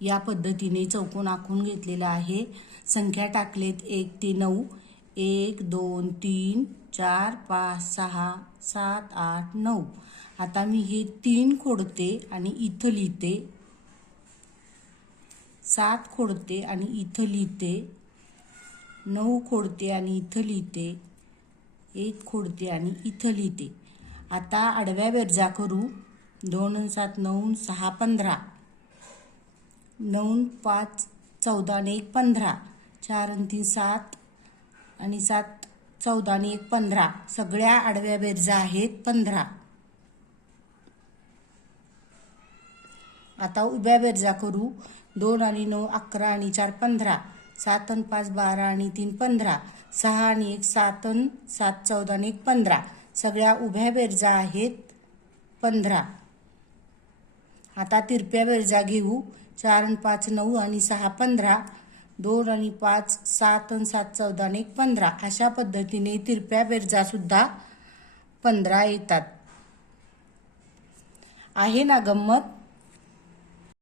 या पद्धतीने चौकोन आखून घेतलेला आहे। संख्या टाकलेत 1 ते 9, 1 2 3 4 5 6 7 8 9। आता मी हे 3 खोडते आणि इथं लिहिते, 7 खोडते आणि इथं लिहिते, 9 खोडते आणि इथं लिहिते, 1 खोडते आणि इथं लिहिते। आता आडव्या बेरजा करू। 2 आणि 7 9, 6 15, 9 5 14 आणि 1 15, 4 आणि 3 7 आणि 7 14 आणि 1 15। सगळ्या आडव्या बेरजा आहेत 15। आता उभ्या बेरजा करू। 2 आणि 9 11 आणि 4 15, 7 आणि 5 12 आणि 3 15, 6 आणि 1 7 आणि 7 14 आणि 1 15। सगळ्या उभ्या बेरजा आहेत 15। आता तिरप्या बेरजा घेऊ। 4 आणि 5 9 आणि 6 15, 2 आणि 5 7 आणि 7 14 आणि 1 15। अशा पद्धतीने तिरप्या बेरजा सुद्धा 15 येतात। आहे ना गंमत?